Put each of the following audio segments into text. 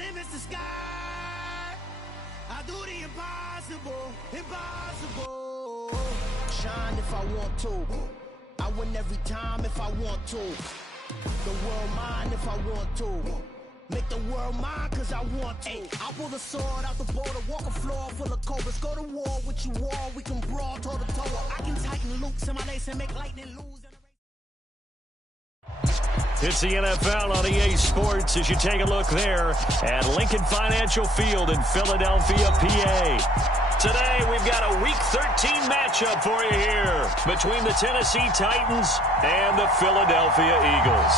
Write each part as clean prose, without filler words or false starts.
limit's the sky. I do the impossible, impossible. Shine if I want to. I win every time if I want to. The world mine if I want to. Make the world mine cause I want to. I pull the sword out the border, walk a floor full of cobras. Go to war with you all, we can brawl toe to toe. I can tighten loops in my lace and make lightning lose. It's the NFL on EA Sports as you take a look there at Lincoln Financial Field in Philadelphia, PA. Today, we've got a Week 13 matchup for you here between the Tennessee Titans and the Philadelphia Eagles.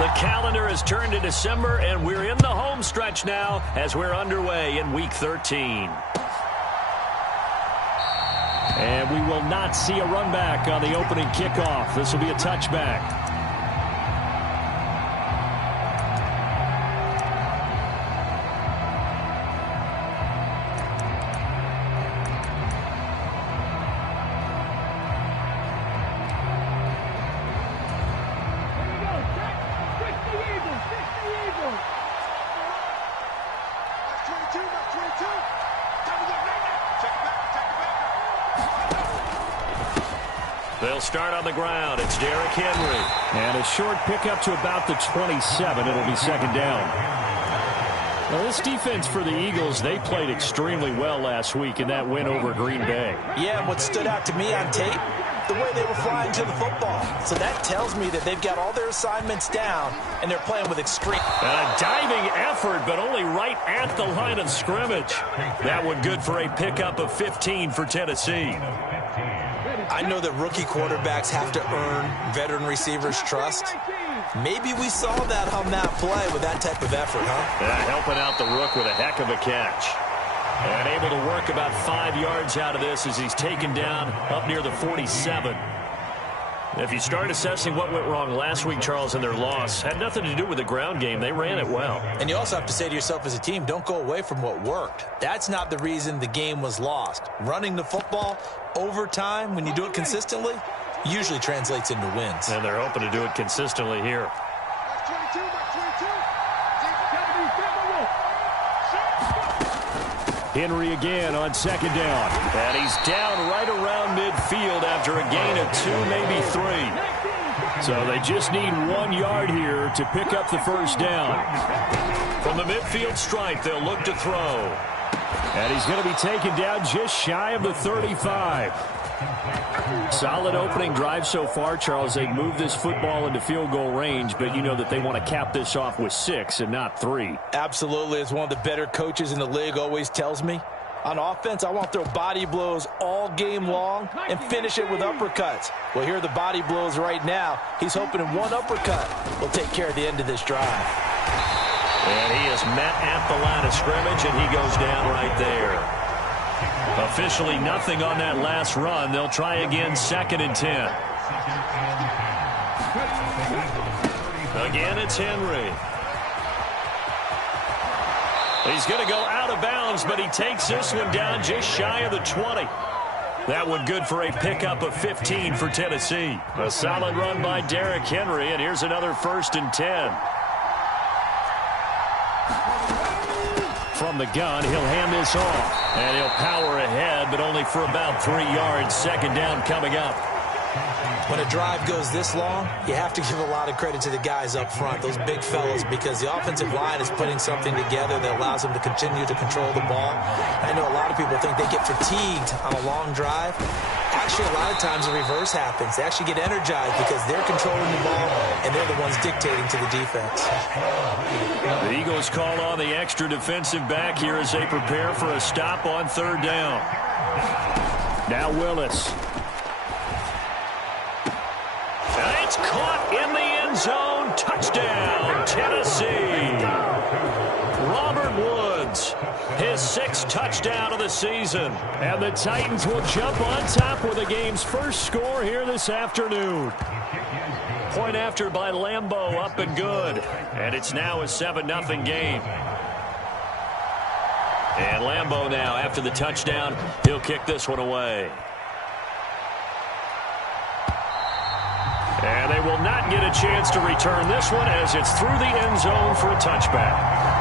The calendar has turned to December, and we're in the home stretch now as we're underway in Week 13. And we will not see a run back on the opening kickoff. This will be a touchback. They'll start on the ground. It's Derrick Henry. And a short pickup to about the 27. It'll be second down. Well, this defense for the Eagles, they played extremely well last week in that win over Green Bay. Yeah, and what stood out to me on tape, the way they were flying to the football. So that tells me that they've got all their assignments down, and they're playing with extreme. A diving effort, but only right at the line of scrimmage. That one good for a pickup of 15 for Tennessee. I know that rookie quarterbacks have to earn veteran receivers' trust. Maybe we saw that on that play with that type of effort, huh? Yeah, helping out the rook with a heck of a catch. And able to work about 5 yards out of this as he's taken down up near the 47. If you start assessing what went wrong last week, Charles, in their loss, had nothing to do with the ground game. They ran it well. And you also have to say to yourself as a team, don't go away from what worked. That's not the reason the game was lost. Running the football over time, when you do it consistently, usually translates into wins. And they're hoping to do it consistently here. Henry again on second down. And he's down right around midfield after a gain of 2, maybe 3. So they just need 1 yard here to pick up the first down. From the midfield stripe, they'll look to throw. And he's going to be taken down just shy of the 35. Solid opening drive so far, Charles. They've moved this football into field goal range, but you know that they want to cap this off with 6 and not 3. Absolutely. As one of the better coaches in the league always tells me, on offense, I want to throw body blows all game long and finish it with uppercuts. Well, here are the body blows right now. He's hoping in one uppercut will take care of the end of this drive. And he is met at the line of scrimmage, and he goes down right there. Officially nothing on that last run. They'll try again, 2nd and 10. Again, it's Henry. He's going to go out of bounds, but he takes this one down just shy of the 20. That one good for a pickup of 15 for Tennessee. A solid run by Derrick Henry, and here's another 1st and 10. From the gun, he'll hand this off. And he'll power ahead, but only for about 3 yards. Second down coming up. When a drive goes this long, you have to give a lot of credit to the guys up front, those big fellas, because the offensive line is putting something together that allows them to continue to control the ball. I know a lot of people think they get fatigued on a long drive. Actually, a lot of times the reverse happens. They actually get energized because they're controlling the ball, and they're the ones dictating to the defense. The Eagles call on the extra defensive back here as they prepare for a stop on 3rd down. Now Willis. And it's caught in the end zone. Touchdown, Tennessee. Robert Woods, his 6th touchdown of the season. And the Titans will jump on top with the game's first score here this afternoon. Point after by Lambeau, up and good. And it's now a 7-0 game. And Lambeau now, after the touchdown, he'll kick this one away. And they will not get a chance to return this one as it's through the end zone for a touchback.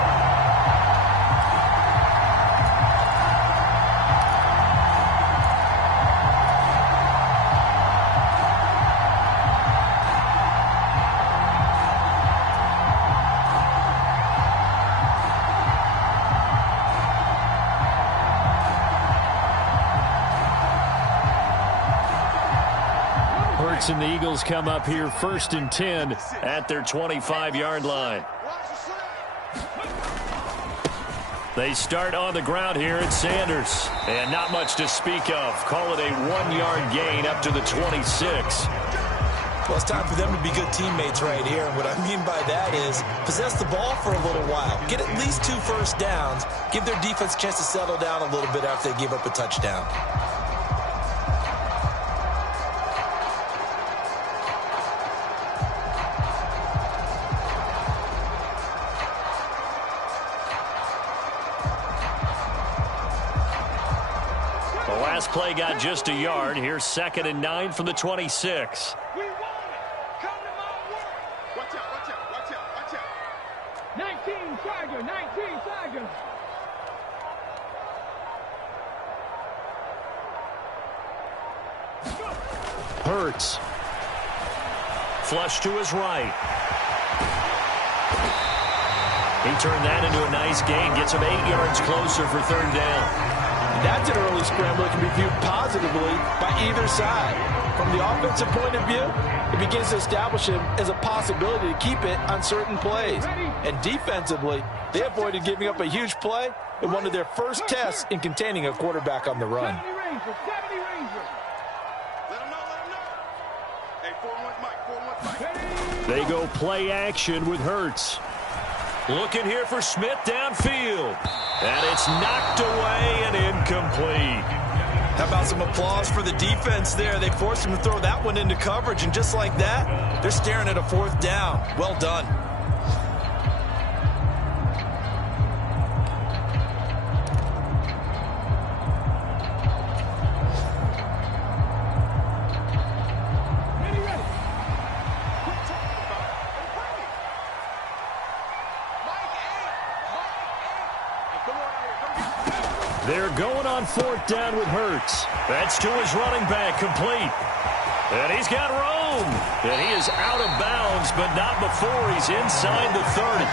And the Eagles come up here 1st and 10 at their 25-yard line. They start on the ground here at Sanders. And not much to speak of. Call it a 1-yard gain up to the 26. Well, it's time for them to be good teammates right here. And what I mean by that is possess the ball for a little while. Get at least 2 first downs. Give their defense a chance to settle down a little bit after they give up a touchdown. Play got just a yard. Here's 2nd and 9 from the 26. We want it. Come to my work. Watch out, watch out, watch out, watch out. 19 Tiger, 19 Tiger. Hurts. Flush to his right. He turned that into a nice gain. Gets him 8 yards closer for 3rd down. That's an early scramble that can be viewed positively by either side. From the offensive point of view, it begins to establish him as a possibility to keep it on certain plays. And defensively, they avoided giving up a huge play in one of their first tests in containing a quarterback on the run. 70 Rangers, 70 Rangers. Let him know, let him know. Hey, 4-1 Mike, 4-1 Mike. They go play action with Hurts. Looking here for Smith downfield. And it's knocked away and incomplete. How about some applause for the defense there? They forced him to throw that one into coverage, and just like that, they're staring at a 4th down. Well done. They're going on 4th down with Hurts. That's to his running back, complete. And he's got room. And he is out of bounds, but not before he's inside the 30.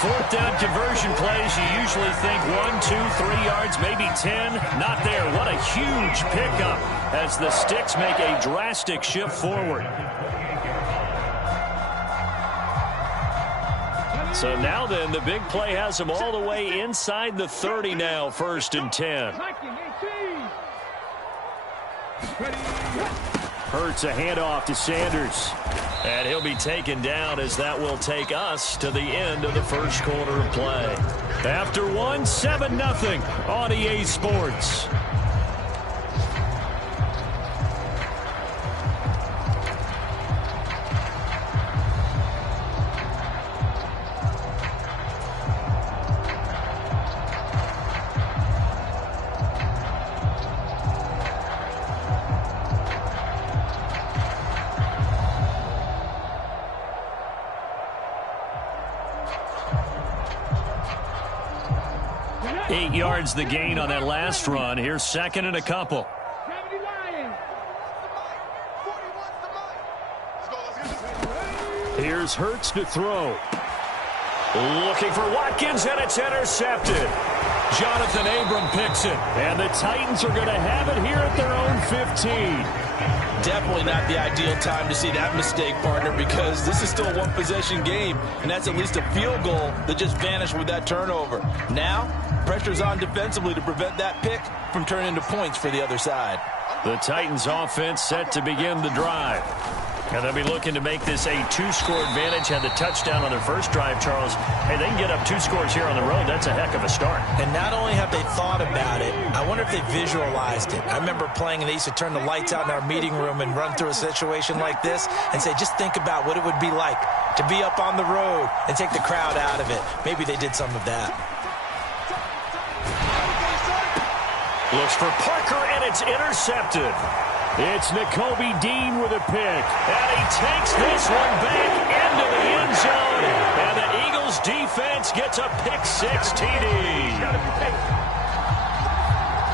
4th down conversion plays, you usually think 1, 2, 3 yards, maybe 10. Not there. What a huge pickup as the Sticks make a drastic shift forward. So now then, the big play has him all the way inside the 30 now, 1st and 10. Hurts a handoff to Sanders. And he'll be taken down as that will take us to the end of the first quarter of play. After one, 7-0 on EA Sports. Yards the gain on that last run. Here's 2nd and a couple. Here's Hurts to throw. Looking for Watkins, and it's intercepted. Jonathan Abram picks it, and the Titans are going to have it here at their own 15. Definitely not the ideal time to see that mistake, partner, because this is still a one-possession game, and that's at least a field goal that just vanished with that turnover. Now, pressure's on defensively to prevent that pick from turning into points for the other side. The Titans offense set to begin the drive. And they'll be looking to make this a 2-score advantage. Had the touchdown on their first drive, Charles. Hey, they can get up 2 scores here on the road. That's a heck of a start. And not only have they thought about it, I wonder if they visualized it. I remember playing, and they used to turn the lights out in our meeting room and run through a situation like this and say, just think about what it would be like to be up on the road and take the crowd out of it. Maybe they did some of that. Looks for Parker, and it's intercepted. It's Nakobe Dean with a pick. And he takes this one back into the end zone. And the Eagles defense gets a pick-6 TD.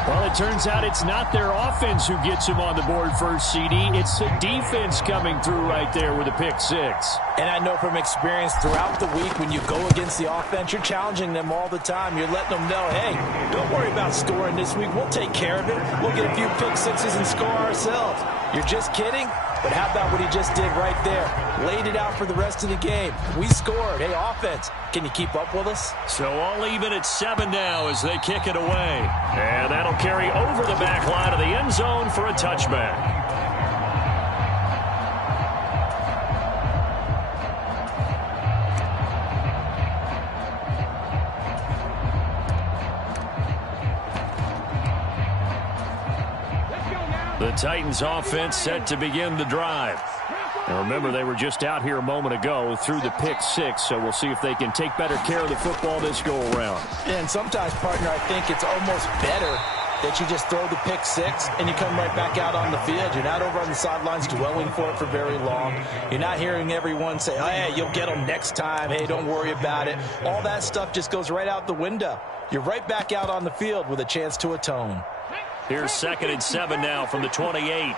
Well, it turns out it's not their offense who gets him on the board first, CD. It's the defense coming through right there with a pick-6. And I know from experience throughout the week when you go against the offense, you're challenging them all the time. You're letting them know, hey, don't worry about scoring this week. We'll take care of it. We'll get a few pick-6s and score ourselves. You're just kidding? But how about what he just did right there? Laid it out for the rest of the game. We scored. Hey, offense, can you keep up with us? So all even at 7 now as they kick it away. And that'll carry over the back line of the end zone for a touchback. The Titans offense set to begin the drive. And remember, they were just out here a moment ago through the pick-6, so we'll see if they can take better care of the football this go-around. And sometimes, partner, I think it's almost better that you just throw the pick-6 and you come right back out on the field. You're not over on the sidelines dwelling for it for very long. You're not hearing everyone say, oh, hey, you'll get them next time. Hey, don't worry about it. All that stuff just goes right out the window. You're right back out on the field with a chance to atone. Here's 2nd and 7 now from the 28.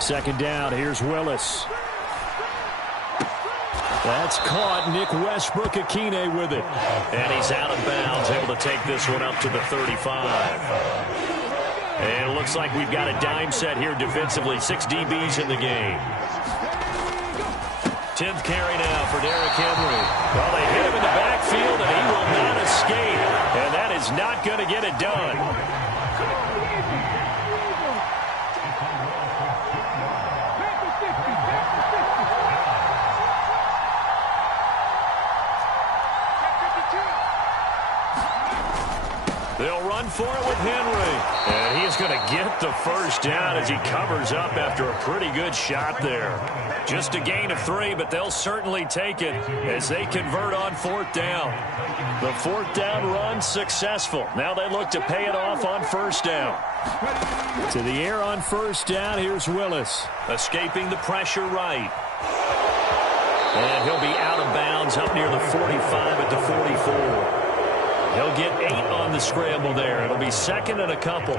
Second down, here's Willis. That's caught. Nick Westbrook-Akine with it. And he's out of bounds, able to take this one up to the 35. And it looks like we've got a dime set here defensively. 6 DBs in the game. 10th carry now for Derrick Henry. Well, they hit him in the backfield, and he will not escape. And that is not going to get it done. They'll run for it with Henry. And he is going to get the first down as he covers up after a pretty good shot there. Just a gain of 3, but they'll certainly take it as they convert on 4th down. The 4th down run successful. Now they look to pay it off on 1st down. To the air on 1st down, here's Willis. Escaping the pressure right. And he'll be out of bounds up near the 45 at the 44. He'll get 8 on the scramble there. It'll be 2nd and a couple.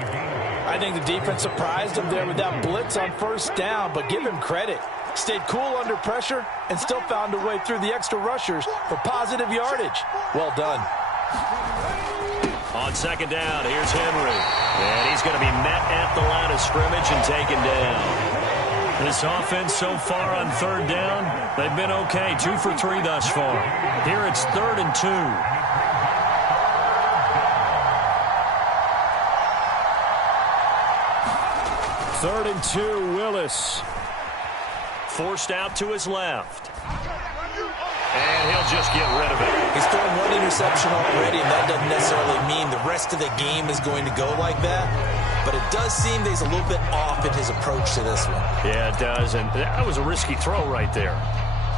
I think the defense surprised him there with that blitz on 1st down, but give him credit. Stayed cool under pressure and still found a way through the extra rushers for positive yardage. Well done. On 2nd down, here's Henry. And he's going to be met at the line of scrimmage and taken down. This offense so far on 3rd down, they've been okay. 2 for 3 thus far. Here it's 3rd and 2. 3rd and 2, Willis. Forced out to his left. And he'll just get rid of it. He's thrown 1 interception already, and that doesn't necessarily mean the rest of the game is going to go like that. But it does seem that he's a little bit off in his approach to this one. Yeah, it does, and that was a risky throw right there.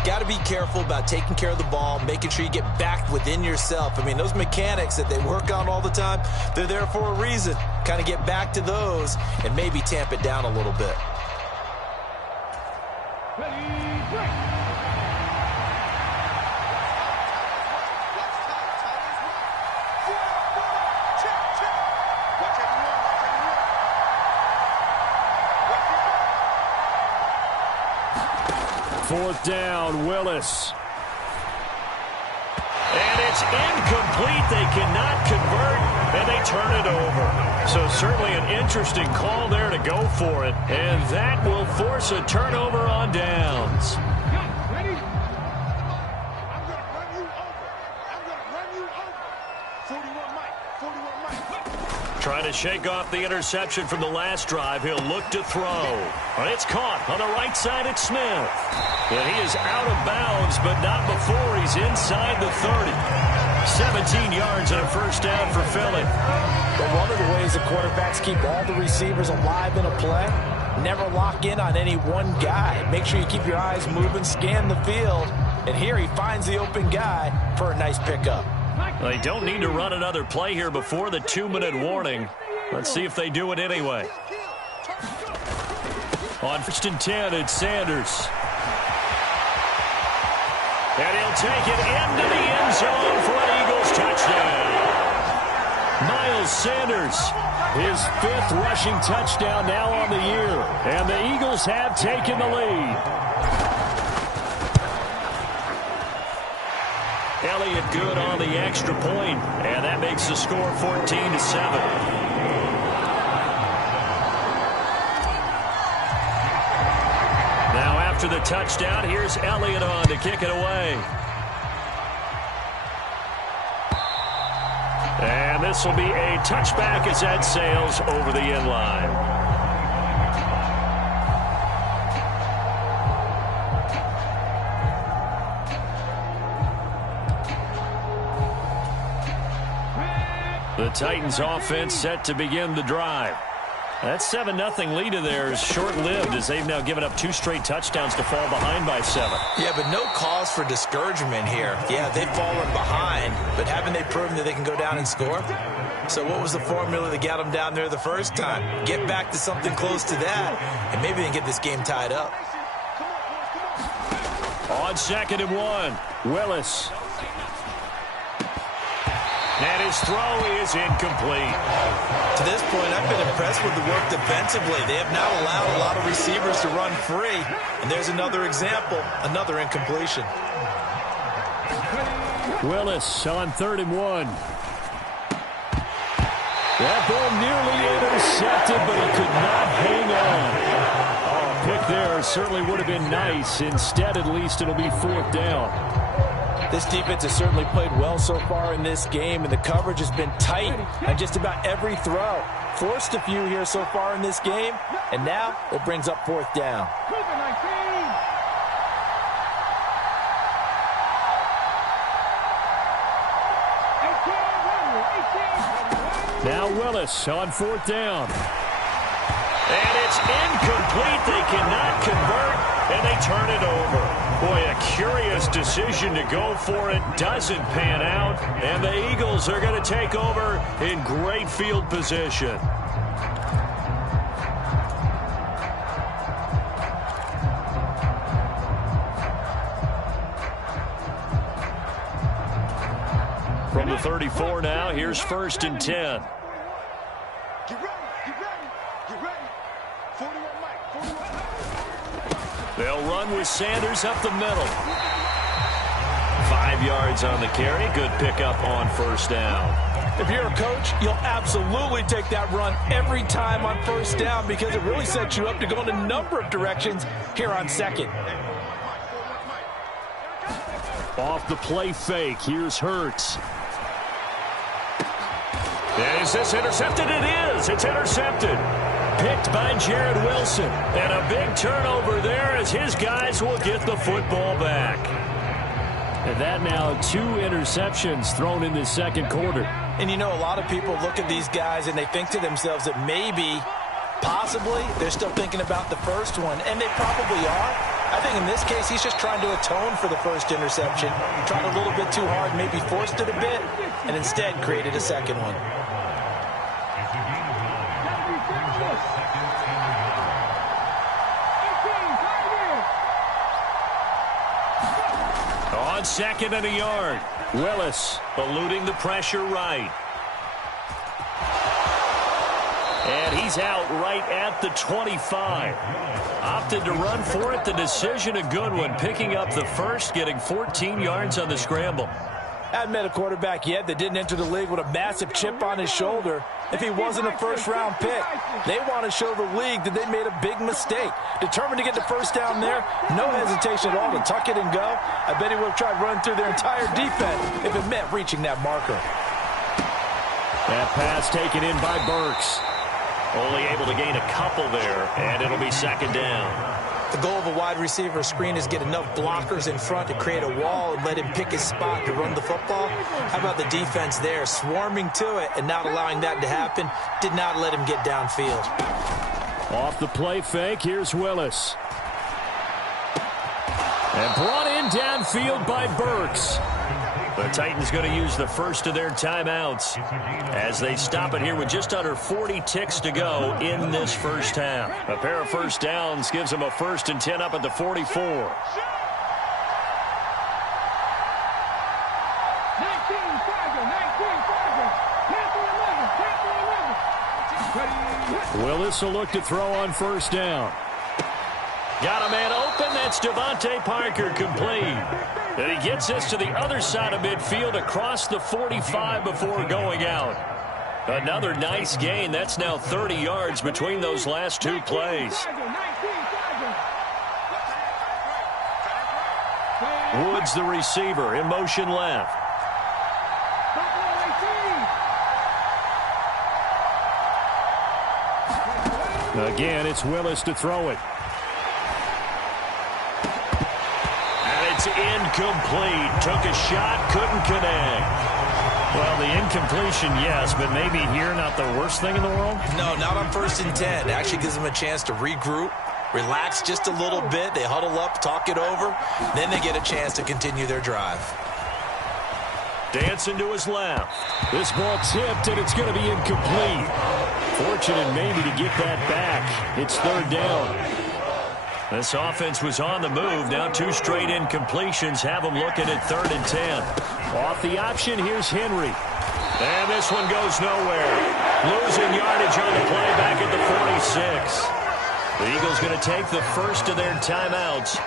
Got to be careful about taking care of the ball, making sure you get back within yourself. I mean, those mechanics that they work on all the time, they're there for a reason. Kind of get back to those and maybe tamp it down a little bit. Fourth down, Willis. And it's incomplete. They cannot convert, and they turn it over. So certainly an interesting call there to go for it, and that will force a turnover on downs. Trying to shake off the interception from the last drive. He'll look to throw. And it's caught on the right side. It's Smith. And he is out of bounds, but not before he's inside the 30. 17 yards and a first down for Philly. But one of the ways the quarterbacks keep all the receivers alive in a play, never lock in on any one guy. Make sure you keep your eyes moving, scan the field. And here he finds the open guy for a nice pickup. They don't need to run another play here before the 2-minute warning. Let's see if they do it anyway. On 1st and 10, it's Sanders. And he'll take it into the end zone for an Eagles touchdown. Miles Sanders, his 5th rushing touchdown now on the year. And the Eagles have taken the lead. Elliott good on the extra point, and that makes the score 14-7. Now after the touchdown, here's Elliott on to kick it away. And this will be a touchback as that sails over the end line. The Titans offense set to begin the drive. That 7-0 lead of theirs short-lived as they've now given up 2 straight touchdowns to fall behind by 7. Yeah, but no cause for discouragement here. Yeah, they've fallen behind, but haven't they proven that they can go down and score? So what was the formula that got them down there the first time? Get back to something close to that, and maybe they can get this game tied up. On 2nd and 1, Willis. And his throw is incomplete. To this point, I've been impressed with the work defensively. They have not allowed a lot of receivers to run free. And there's another example, another incompletion. Willis on 3rd and 1. That ball nearly intercepted, but he could not hang on. Oh, a pick there certainly would have been nice. Instead, at least, it'll be 4th down. This defense has certainly played well so far in this game, and the coverage has been tight on just about every throw. Forced a few here so far in this game, and now it brings up 4th down. Now Willis on 4th down. And it's incomplete. They cannot convert, and they turn it over. Boy, a curious decision to go for it. Doesn't pan out, and the Eagles are going to take over in great field position. From the 34 now, here's 1st and 10. Get ready, get ready, get ready. 41 Mike, 41. They'll run with Sanders up the middle. 5 yards on the carry. Good pickup on 1st down. If you're a coach, you'll absolutely take that run every time on 1st down because it really sets you up to go in a number of directions here on 2nd. Off the play fake, here's Hurts. Is this intercepted? It is. It's intercepted. Picked by Jared Wilson. And a big turnover there as his guys will get the football back. And that now 2 interceptions thrown in the 2nd quarter. And you know, a lot of people look at these guys and they think to themselves that maybe, possibly, they're still thinking about the first one. And they probably are. I think in this case, he's just trying to atone for the first interception. Tried a little bit too hard, maybe forced it a bit, and instead created a 2nd one. On 2nd and a yard, Willis eluding the pressure right. And he's out right at the 25. Opted to run for it. The decision a good one. Picking up the first, getting 14 yards on the scramble. I haven't met a quarterback yet that didn't enter the league with a massive chip on his shoulder if he wasn't a first-round pick. They want to show the league that they made a big mistake. Determined to get the first down there, no hesitation at all to tuck it and go. I bet he would have tried running through their entire defense if it meant reaching that marker. That pass taken in by Burks. Only able to gain a couple there, and it'll be 2nd down. The goal of a wide receiver screen is get enough blockers in front to create a wall and let him pick his spot to run the football. How about the defense there, swarming to it and not allowing that to happen? Did not let him get downfield. Off the play fake, here's Willis. And brought in downfield by Burks. The Titans going to use the first of their timeouts as they stop it here with just under 40 ticks to go in this first half. A pair of first downs gives them a 1st and 10 up at the 44. Willis will look to throw on first down. Got a man open. That's Devontae Parker, complete. And he gets this to the other side of midfield across the 45 before going out. Another nice gain. That's now 30 yards between those last two plays. Woods, the receiver, in motion left. Again, it's Willis to throw it. And it's incomplete. Took a shot, couldn't connect. Well, the incompletion, yes, but maybe here not the worst thing in the world? No, not on 1st and 10. Actually gives them a chance to regroup, relax just a little bit. They huddle up, talk it over. Then they get a chance to continue their drive. Dancing to his left. This ball tipped, and it's going to be incomplete. Fortunate maybe to get that back. It's 3rd down. This offense was on the move. Now 2 straight incompletions have them looking at 3rd and 10. Off the option, here's Henry. And this one goes nowhere. Losing yardage on the play back at the 46. The Eagles going to take the first of their timeouts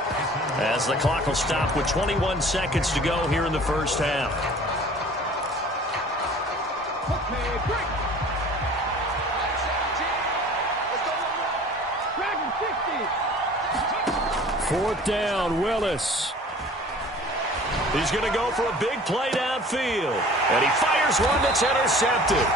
as the clock will stop with 21 seconds to go here in the first half. 4th down, Willis. He's going to go for a big play downfield. And he fires one that's intercepted.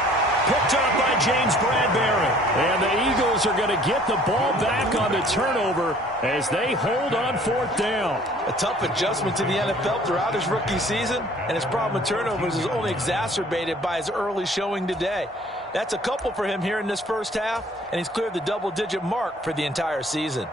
Picked up by James Bradbury. And the Eagles are going to get the ball back on the turnover as they hold on 4th down. A tough adjustment to the NFL throughout his rookie season, and his problem with turnovers is only exacerbated by his early showing today. That's a couple for him here in this first half, and he's cleared the double-digit mark for the entire season.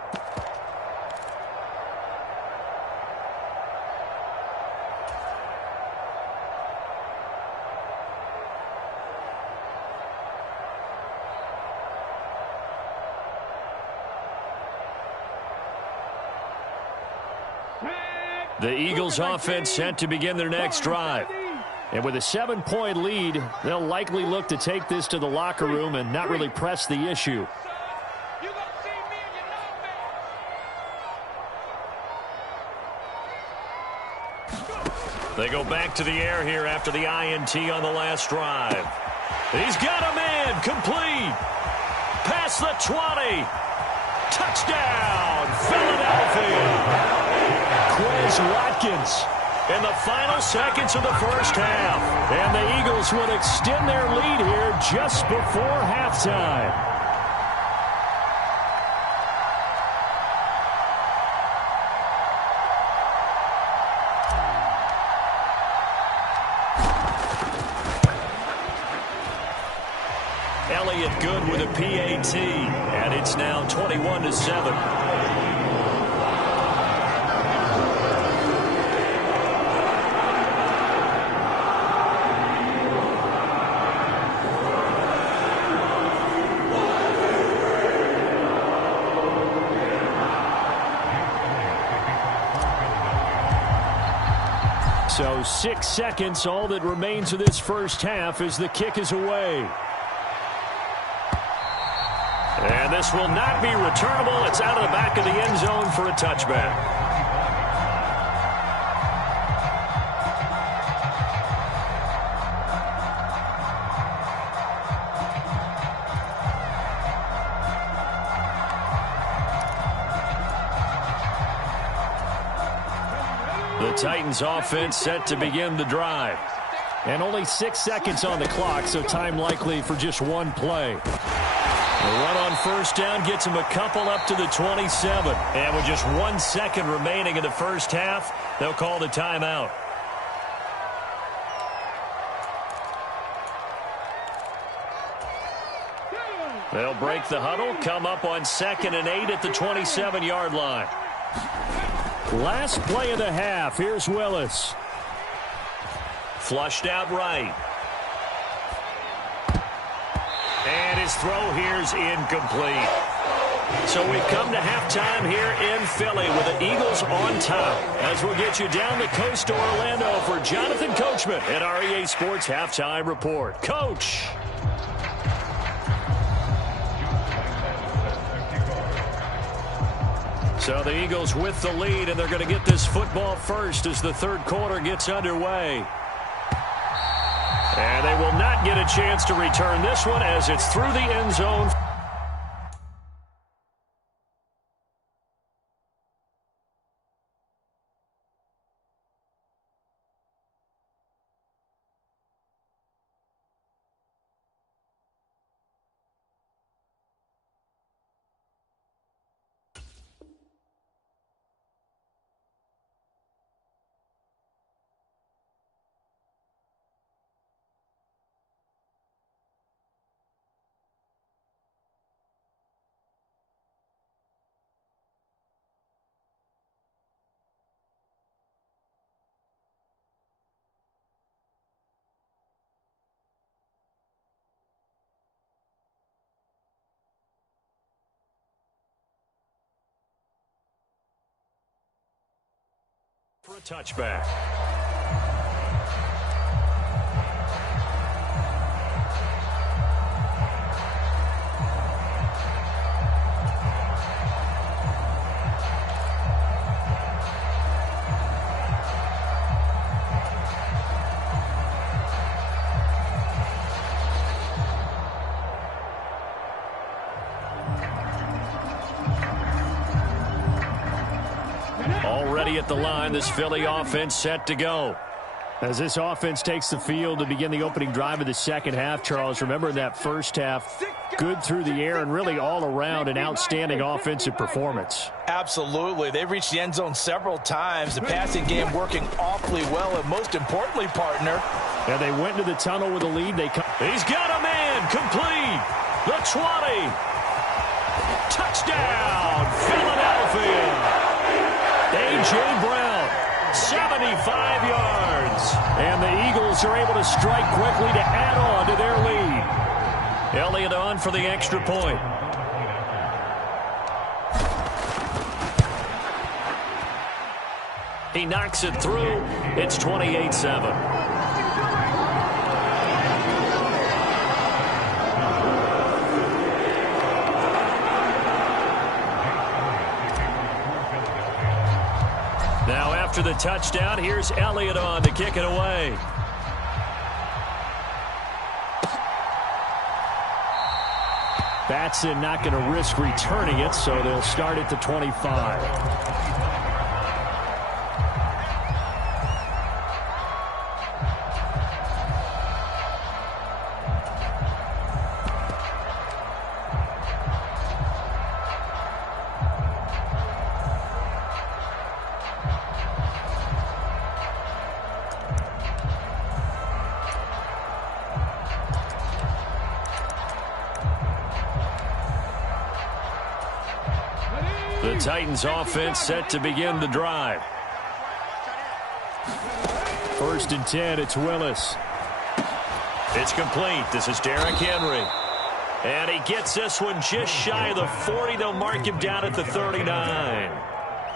The Eagles offense set to begin their next drive. And with a 7-point lead, they'll likely look to take this to the locker room and not really press the issue. They go back to the air here after the INT on the last drive. He's got a man, complete. Past the 20. Touchdown, Philadelphia. Quez Watkins in the final seconds of the first half. And the Eagles would extend their lead here just before halftime. Elliott good with a PAT, and it's now 21-7. So 6 seconds, all that remains of this first half as the kick is away. And this will not be returnable. It's out of the back of the end zone for a touchback. The Titans offense set to begin the drive. And only 6 seconds on the clock, so time likely for just one play. The run on first down gets him a couple up to the 27. And with just 1 second remaining in the first half, they'll call the timeout. They'll break the huddle, come up on 2nd and 8 at the 27-yard line. Last play of the half. Here's Willis. Flushed out right. And his throw here's incomplete. So we've come to halftime here in Philly with the Eagles on top. As we'll get you down the coast to Orlando for Jonathan Coachman at our EA Sports Halftime Report. Coach. So the Eagles with the lead, and they're going to get this football first as the third quarter gets underway. And they will not get a chance to return this one as it's through the end zone. For a touchback. Already at the line, this Philly offense set to go. As this offense takes the field to begin the opening drive of the second half, Charles, remember that first half, good through the air and really all around an outstanding offensive performance. Absolutely. They reached the end zone several times. The passing game working awfully well, and most importantly, partner. And they went into the tunnel with a lead. He's got a man complete. The 20. Touchdown, Philadelphia. A.J. Brown, 75 yards. And the Eagles are able to strike quickly to add on to their lead. Elliott on for the extra point. He knocks it through. It's 28-7. Now after the touchdown, here's Elliott on to kick it away. Batson not going to risk returning it, so they'll start at the 25. The Titans offense set to begin the drive. 1st and 10, it's Willis. It's complete. This is Derrick Henry. And he gets this one just shy of the 40. They'll mark him down at the 39.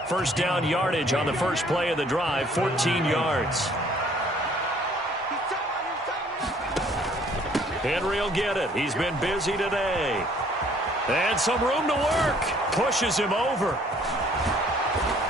First down yardage on the first play of the drive, 14 yards. Henry will get it. He's been busy today. And some room to work. Pushes him over.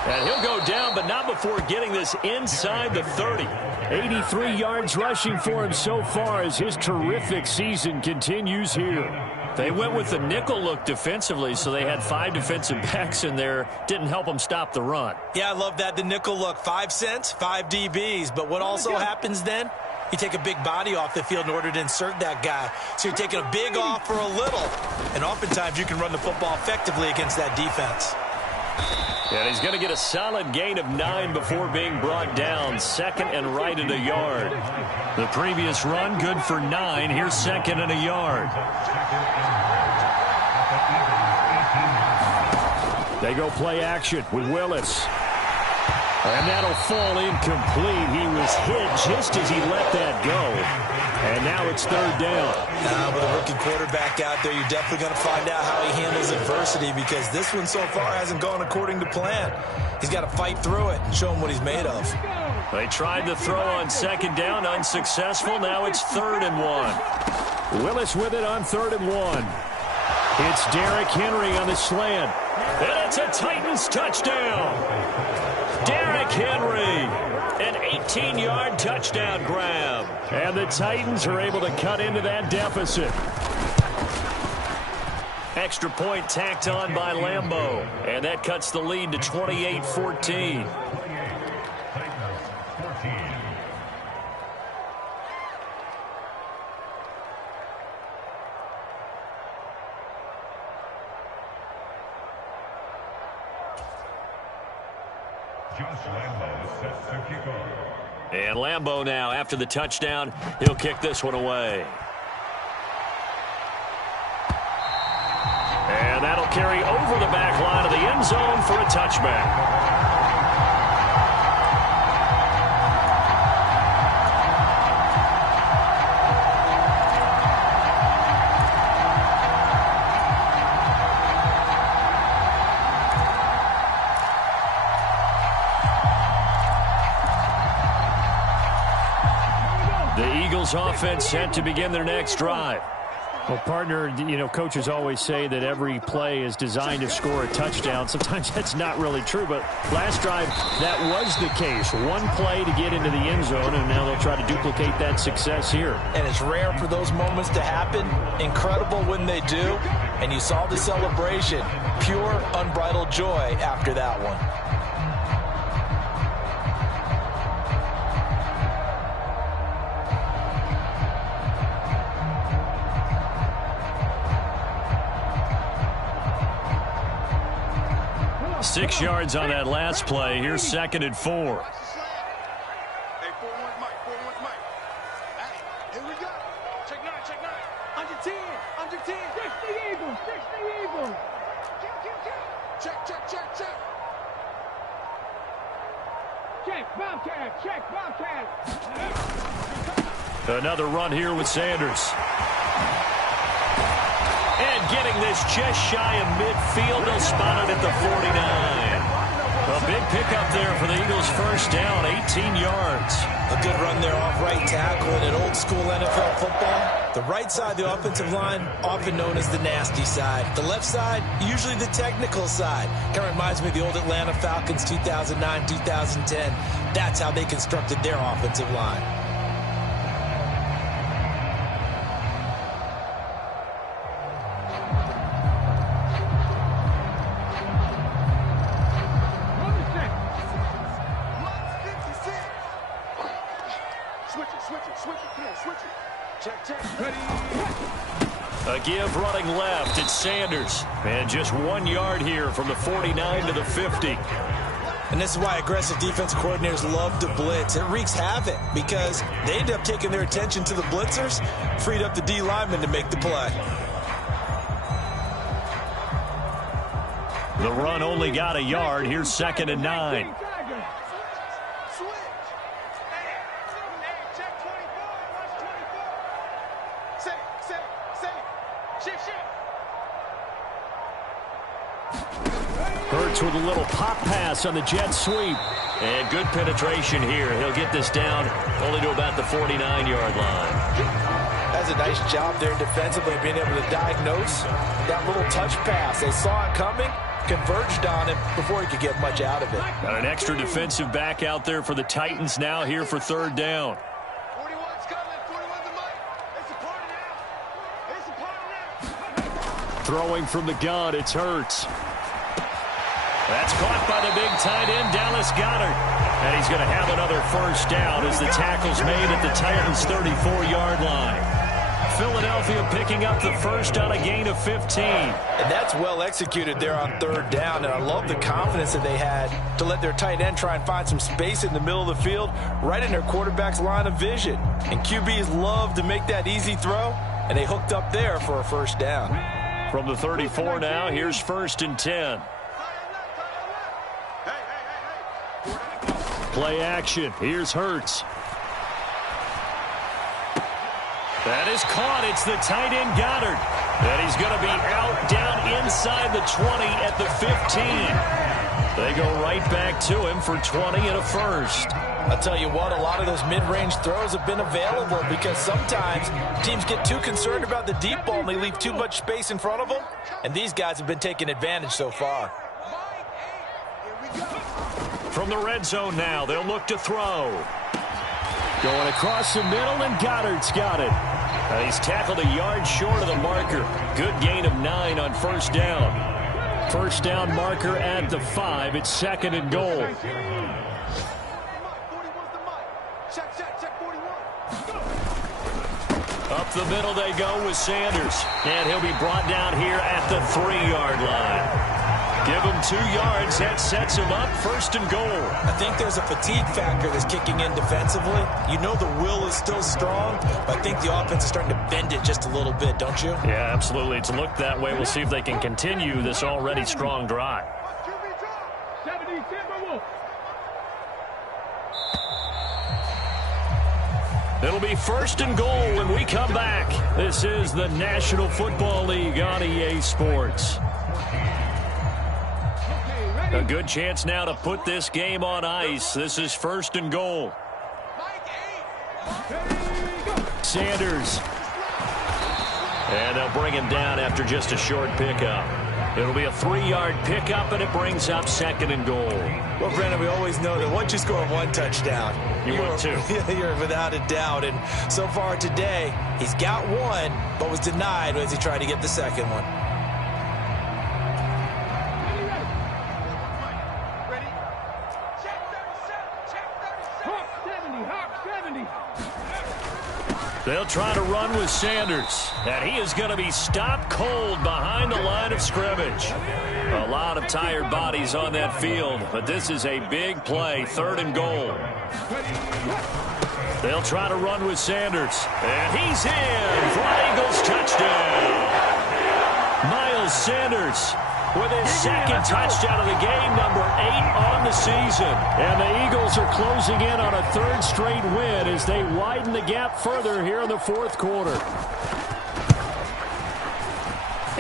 And he'll go down, but not before getting this inside the 30. 83 yards rushing for him so far as his terrific season continues here. They went with the nickel look defensively, so they had 5 defensive backs in there. Didn't help them stop the run. Yeah, I love that, the nickel look. 5 cents, 5 DBs. But what also happens then? You take a big body off the field in order to insert that guy. So you're taking a big off for a little. And oftentimes you can run the football effectively against that defense. And he's going to get a solid gain of 9 before being brought down. 2nd and right at a yard. The previous run good for 9. Here's 2nd and a yard. They go play action with Willis. And that'll fall incomplete. He was hit just as he let that go. And now it's third down. With a rookie quarterback out there, you're definitely going to find out how he handles adversity, because this one so far hasn't gone according to plan. He's got to fight through it and show him what he's made of. They tried to throw on second down, unsuccessful. Now it's 3rd and 1. Willis with it on 3rd and 1. It's Derrick Henry on the slant. And it's a Titans touchdown. Derrick Henry, an 18-yard touchdown grab. And the Titans are able to cut into that deficit. Extra point tacked on by Lambeau. And that cuts the lead to 28-14. And Lambeau now, after the touchdown, he'll kick this one away. And that'll carry over the back line of the end zone for a touchback. Offense set to begin their next drive. Well, partner, you know, coaches always say that every play is designed to score a touchdown. Sometimes that's not really true, but last drive, that was the case. One play to get into the end zone, and now they'll try to duplicate that success here. And it's rare for those moments to happen. Incredible when they do. And you saw the celebration. Pure, unbridled joy after that one. Six yards on that last play. Here's 2nd and 4. Hey, 4-1 Mike, 4-1 Mike. Hey, here we go. Check 9, check 9. Under 10, under 10. Fix the Eagles, fix the Eagles. Check, check, check, check. Check, Bobcat, check, Bobcat. Another run here with Sanders. And getting this just shy of midfield. They'll spot it at the 49. A big pickup there for the Eagles' first down, 18 yards. A good run there off right tackle in an old-school NFL football. The right side of the offensive line, often known as the nasty side. The left side, usually the technical side. Kind of reminds me of the old Atlanta Falcons 2009, 2010. That's how they constructed their offensive line. A give running left. It's Sanders. And just 1 yard here from the 49 to the 50. And this is why aggressive defensive coordinators love to blitz. It wreaks havoc because they end up taking their attention to the blitzers, freed up the D lineman to make the play. The run only got a yard. Here's 2nd and 9. Hurts with a little pop pass on the jet sweep. And good penetration here. He'll get this down only to about the 49-yard line. That's a nice job there defensively, being able to diagnose that little touch pass. They saw it coming, converged on him before he could get much out of it. Got an extra defensive back out there for the Titans now here for 3rd down. 41's coming. 41's a Mike. It's a party now. It's a party now. Throwing from the gun, it's Hurts. That's caught by the big tight end, Dallas Goedert. And he's going to have another first down as the tackle's made at the Titans' 34-yard line. Philadelphia picking up the first on a gain of 15. And that's well executed there on 3rd down. And I love the confidence that they had to let their tight end try and find some space in the middle of the field, right in their quarterback's line of vision. And QBs love to make that easy throw, and they hooked up there for a first down. From the 34 now, here's 1st and 10. Play action. Here's Hurts. That is caught. It's the tight end Goddard. And he's going to be out down inside the 20 at the 15. They go right back to him for 20 and a first. I'll tell you what, a lot of those mid-range throws have been available because sometimes teams get too concerned about the deep ball and they leave too much space in front of them. And these guys have been taking advantage so far. From the red zone now, they'll look to throw. Going across the middle, and Goddard's got it. He's tackled a yard short of the marker. Good gain of 9 on first down. First down marker at the 5. It's 2nd and goal. Up the middle they go with Sanders. And he'll be brought down here at the 3-yard line. Give him 2 yards. That sets him up 1st and goal. I think there's a fatigue factor that's kicking in defensively. You know the will is still strong, but I think the offense is starting to bend it just a little bit, don't you? Yeah, absolutely. It's looked that way. We'll see if they can continue this already strong drive. It'll be 1st and goal when we come back. This is the National Football League on EA Sports. A good chance now to put this game on ice. This is 1st and goal. Sanders. And they'll bring him down after just a short pickup. It'll be a 3-yard pickup, and it brings up 2nd and goal. Well, Brandon, we always know that once you score 1 touchdown, you're too. You're without a doubt. And so far today, he's got 1, but was denied as he tried to get the 2nd one. They'll try to run with Sanders, and he is going to be stopped cold behind the line of scrimmage. A lot of tired bodies on that field, but this is a big play, 3rd and goal. They'll try to run with Sanders, and he's in for an Eagles touchdown. Miles Sanders with his 2nd touchdown of the game, number 8 on the season. And the Eagles are closing in on a 3rd straight win as they widen the gap further here in the 4th quarter.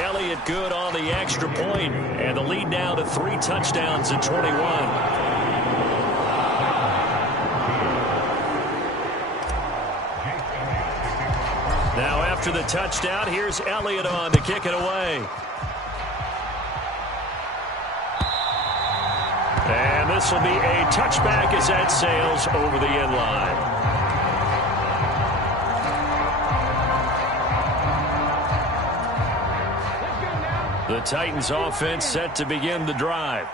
Elliott good on the extra point, and the lead now to 3 touchdowns at 21. Now after the touchdown, here's Elliott on to kick it away. And this will be a touchback as that sails over the end line. The Titans offense set to begin the drive.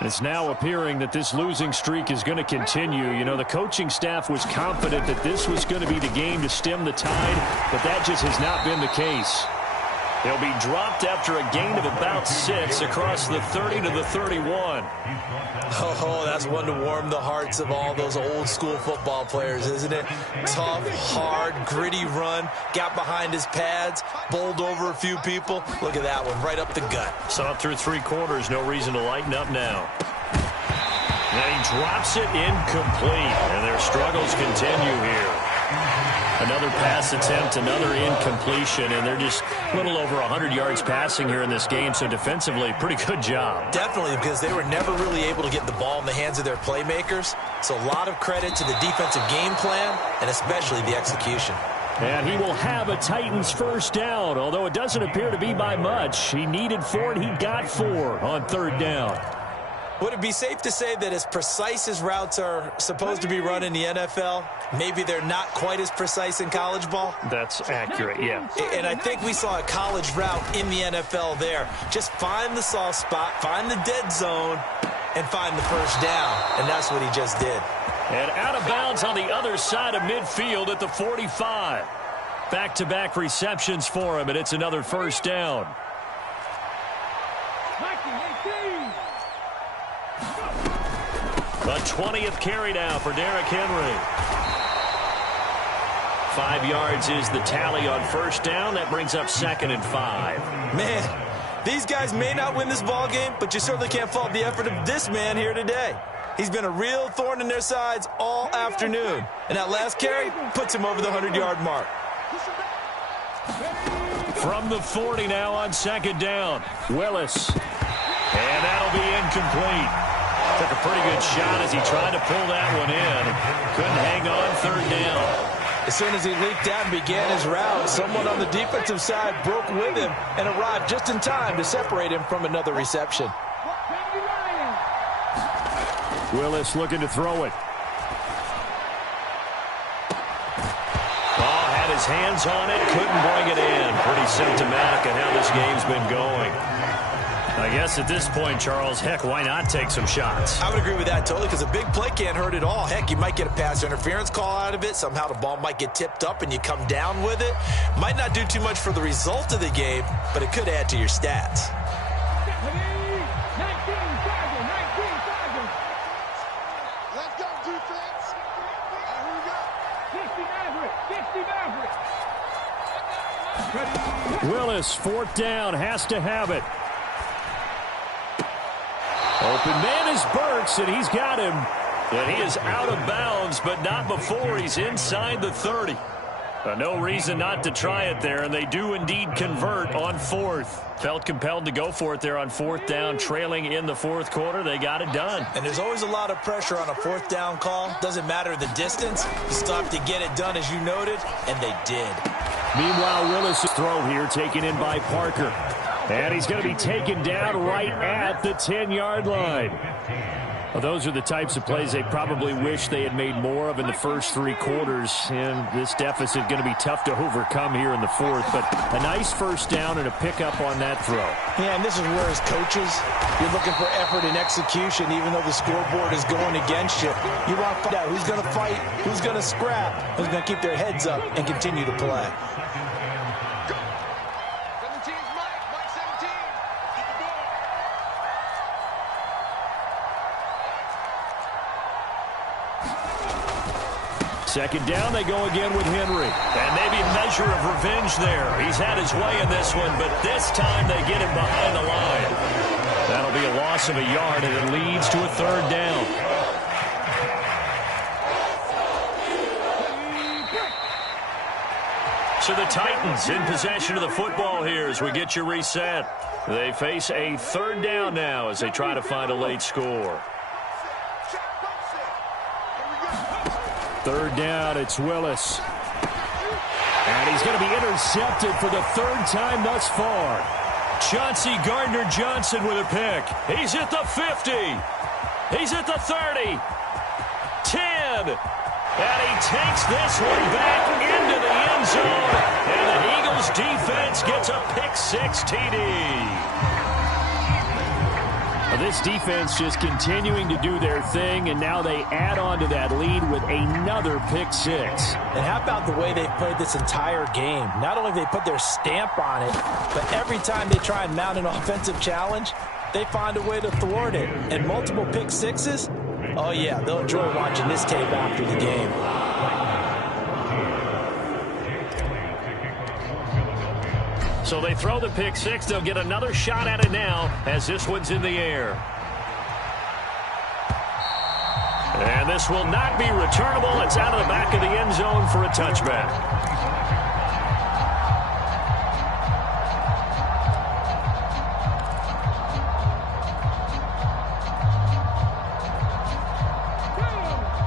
It's now appearing that this losing streak is going to continue. You know, the coaching staff was confident that this was going to be the game to stem the tide, but that just has not been the case. They'll be dropped after a gain of about 6 across the 30 to the 31. Oh, that's one to warm the hearts of all those old school football players, isn't it? Tough, hard, gritty run, got behind his pads, bowled over a few people. Look at that one, right up the gut. Saw it through 3 quarters, no reason to lighten up now. And he drops it incomplete, and their struggles continue here. Another pass attempt, another incompletion, and they're just a little over 100 yards passing here in this game, so defensively, pretty good job. Definitely, because they were never really able to get the ball in the hands of their playmakers, so a lot of credit to the defensive game plan, and especially the execution. And he will have a Titans 1st down, although it doesn't appear to be by much. He needed 4, and he got 4 on 3rd down. Would it be safe to say that as precise as routes are supposed to be run in the NFL, maybe they're not quite as precise in college ball? That's accurate, yeah. And I think we saw a college route in the NFL there. Just find the soft spot, find the dead zone, and find the 1st down. And that's what he just did. And out of bounds on the other side of midfield at the 45. Back-to-back receptions for him, and it's another 1st down. A 20th carry now for Derrick Henry. 5 yards is the tally on 1st down. That brings up 2nd and 5. Man, these guys may not win this ball game, but you certainly can't fault the effort of this man here today. He's been a real thorn in their sides all afternoon. And that last carry puts him over the 100-yard mark. From the 40 now on second down. Willis. And that'll be incomplete. Took a pretty good shot as he tried to pull that one in. Couldn't hang on third down. As soon as he leaped out and began his route, someone on the defensive side broke with him and arrived just in time to separate him from another reception. Willis looking to throw it. Oh, had his hands on it, couldn't bring it in. Pretty symptomatic of how this game's been going. I guess at this point, Charles, heck, why not take some shots? I would agree with that totally, because a big play can't hurt at all. Heck, you might get a pass interference call out of it. Somehow the ball might get tipped up and you come down with it. Might not do too much for the result of the game, but it could add to your stats. Let's go, defense. Here we go. Willis, fourth down, has to have it. Open man is Burks, and he's got him. And he is out of bounds, but not before he's inside the 30. No reason not to try it there, and they do indeed convert on fourth. Felt compelled to go for it there on fourth down, trailing in the fourth quarter. They got it done. And there's always a lot of pressure on a fourth down call. Doesn't matter the distance. You still have to get it done, as you noted, and they did. Meanwhile, Willis' throw here taken in by Parker. And he's going to be taken down right at the 10-yard line. Well, those are the types of plays they probably wish they had made more of in the first three quarters. And this deficit going to be tough to overcome here in the fourth. But a nice first down and a pickup on that throw. Yeah, and this is where as coaches, you're looking for effort and execution, even though the scoreboard is going against you. You want to find out who's going to fight, who's going to scrap, who's going to keep their heads up and continue to play. Second down, they go again with Henry. And maybe a measure of revenge there. He's had his way in this one, but this time they get him behind the line. That'll be a loss of a yard, and it leads to a third down. So the Titans in possession of the football here as we get you reset. They face a third down now as they try to find a late score. Third down, it's Willis. And he's going to be intercepted for the third time thus far. Chauncey Gardner-Johnson with a pick. He's at the 50. He's at the 30. 10. And he takes this one back into the end zone. And the Eagles defense gets a pick-6 TD. This defense just continuing to do their thing, and now they add on to that lead with another pick-6. And how about the way they've played this entire game? Not only have they put their stamp on it, but every time they try and mount an offensive challenge, they find a way to thwart it. And multiple pick-6s, oh yeah, they'll enjoy watching this tape after the game. So they throw the pick-6. They'll get another shot at it now as this one's in the air. And this will not be returnable. It's out of the back of the end zone for a touchback.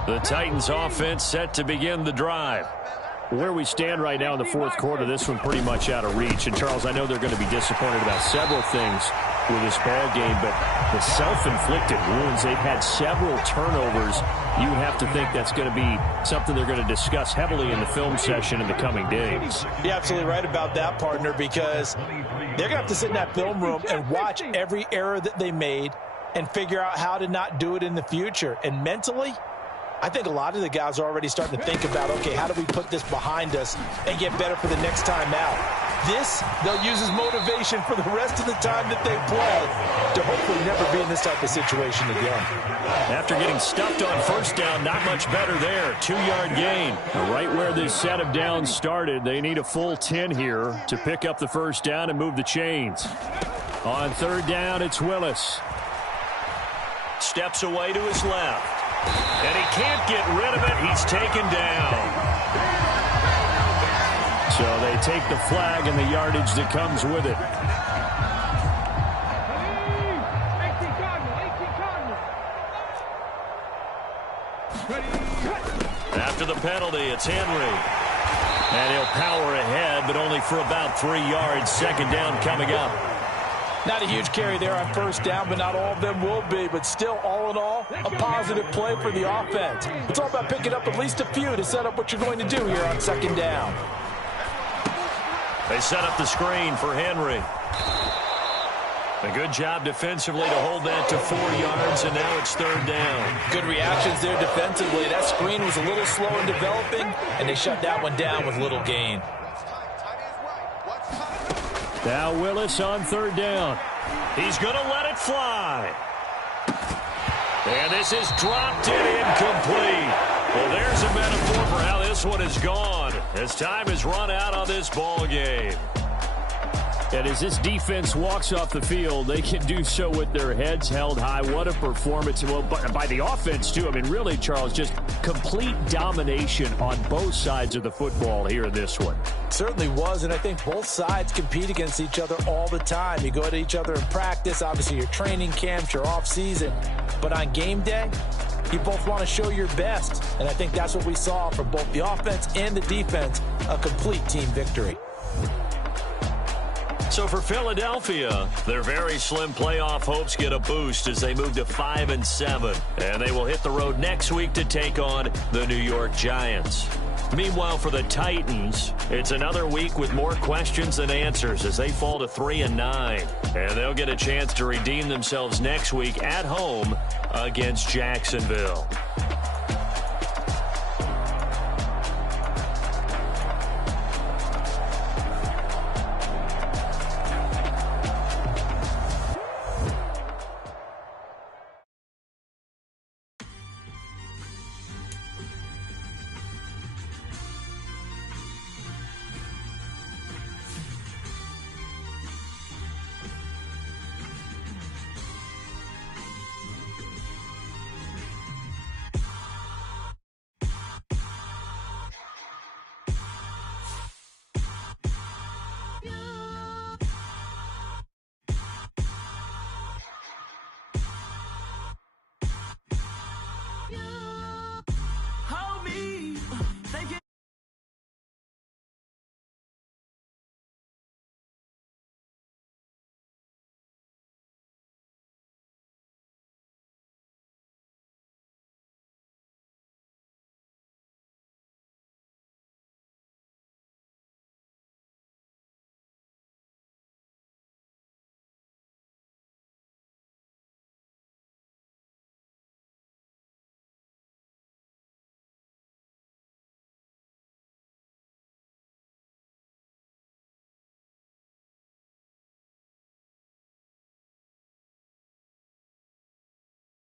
The Titans offense set to begin the drive. Where we stand right now in the fourth quarter, this one pretty much out of reach. And, Charles, I know they're going to be disappointed about several things with this ball game, but the self-inflicted wounds, they've had several turnovers. You have to think that's going to be something they're going to discuss heavily in the film session in the coming days. You're absolutely right about that, partner, because they're going to have to sit in that film room and watch every error that they made and figure out how to not do it in the future. And mentally, I think a lot of the guys are already starting to think about, okay, how do we put this behind us and get better for the next time out? This, they'll use as motivation for the rest of the time that they play to hopefully never be in this type of situation again. After getting stuffed on first down, not much better there. 2-yard gain. Right where this set of downs started, they need a full 10 here to pick up the first down and move the chains. On third down, it's Willis. steps away to his left. And he can't get rid of it. He's taken down. So they take the flag and the yardage that comes with it. After the penalty, it's Henry. And he'll power ahead, but only for about 3 yards. Second down coming up. Not a huge carry there on first down, but not all of them will be. But still, all in all, a positive play for the offense. It's all about picking up at least a few to set up what you're going to do here on second down. They set up the screen for Henry. A good job defensively to hold that to 4 yards, and now it's third down. Good reactions there defensively. That screen was a little slow in developing, and they shut that one down with little gain. Now Willis on third down. He's going to let it fly. And this is dropped and incomplete. Well, there's a metaphor for how this one is gone, as time has run out on this ball game. And as this defense walks off the field, they can do so with their heads held high. What a performance. Well, by the offense, too. I mean, really, Charles, just complete domination on both sides of the football here in this one. Certainly was, and I think both sides compete against each other all the time. You go at each other in practice, obviously your training camps, your off-season. But on game day, you both want to show your best. And I think that's what we saw from both the offense and the defense, a complete team victory. So for Philadelphia, their very slim playoff hopes get a boost as they move to 5-7. And they will hit the road next week to take on the New York Giants. Meanwhile, for the Titans, it's another week with more questions than answers as they fall to 3-9. And they'll get a chance to redeem themselves next week at home against Jacksonville.